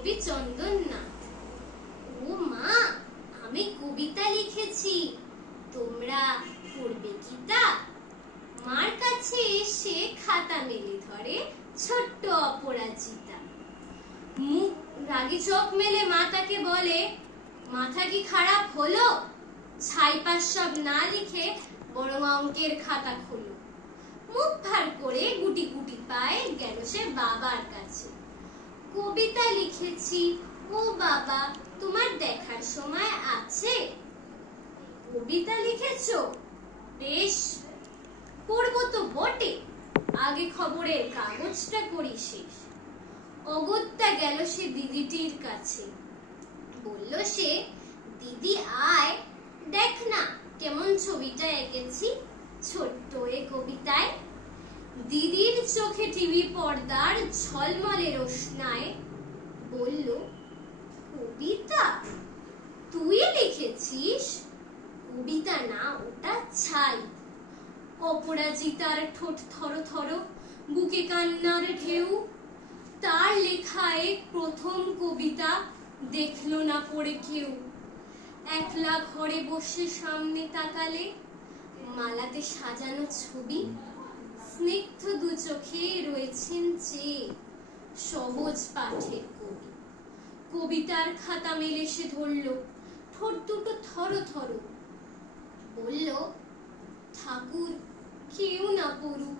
কবি চন্দননাথ। ও মা, আমি কবিতা লিখেছি, তোমরা পড়বে কি তা? মার কাছে এসে খাতা মেলে ধরে ছোট্ট অপরাজিতা। মুখ রাগি চোখ মেলে মা তাকে বলে, মাথা কি খারাপ হলো? ছাইপাশ সব না লিখে বরং অঙ্কের খাতা খোলো। মুখ ভার করে গুটি গুটি পায়ে গেল সে বাবার কাছে। কবিতা লিখেছি, ও বাবা, তোমার দেখার সময় আছে? কবিতা লিখেছো? বেশ, পড়বো তো বটে, আগে খবরের কাগজটা করি শেষ। অগত্যা গেল সে দিদিটির কাছে। বলল সে, দিদি আয়, দেখ না কেমন ছবিটা এঁকেছি ছোট্ট এ কবিতায়। দিদির চোখে টিভি পর্দার ঝলমলে রোশনায় বলল, কবিতা তুই লিখেছিস? কবিতা না, ওটা ছাই। অপরাজিতার ঠোঁট থরথর, বুকে কান্নার ঢেউ। তার লেখায় প্রথম কবিতা দেখলো না পড়ে কেউ। একলা ঘরে বসে সামনে তাকালে মালাতে সাজানো ছবি, স্নিগ্ধ দু চোখে রয়েছেন চেয়ে সহজ পাঠের কবি। কবিতার খাতা মেলে সে ধরল, ঠোঁট দুটো থর থর। বলল, ঠাকুর কেউ না পড়ুক,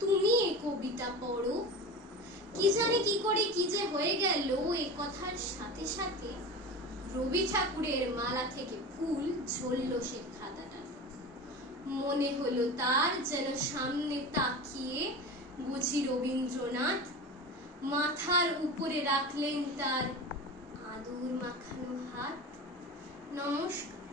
তুমি এ কবিতা পড়ো। কি জানি কি করে কি যে হয়ে গেল, এ কথার সাথে সাথে রবি ঠাকুরের মালা থেকে ফুল ঝরল সে খাতাটা। মনে হলো তার যেন সামনে তাকিয়ে বুঝি রবীন্দ্রনাথ। মাথার উপরে রাখলেন তার আদর মাখানো হাত। নমস্কার।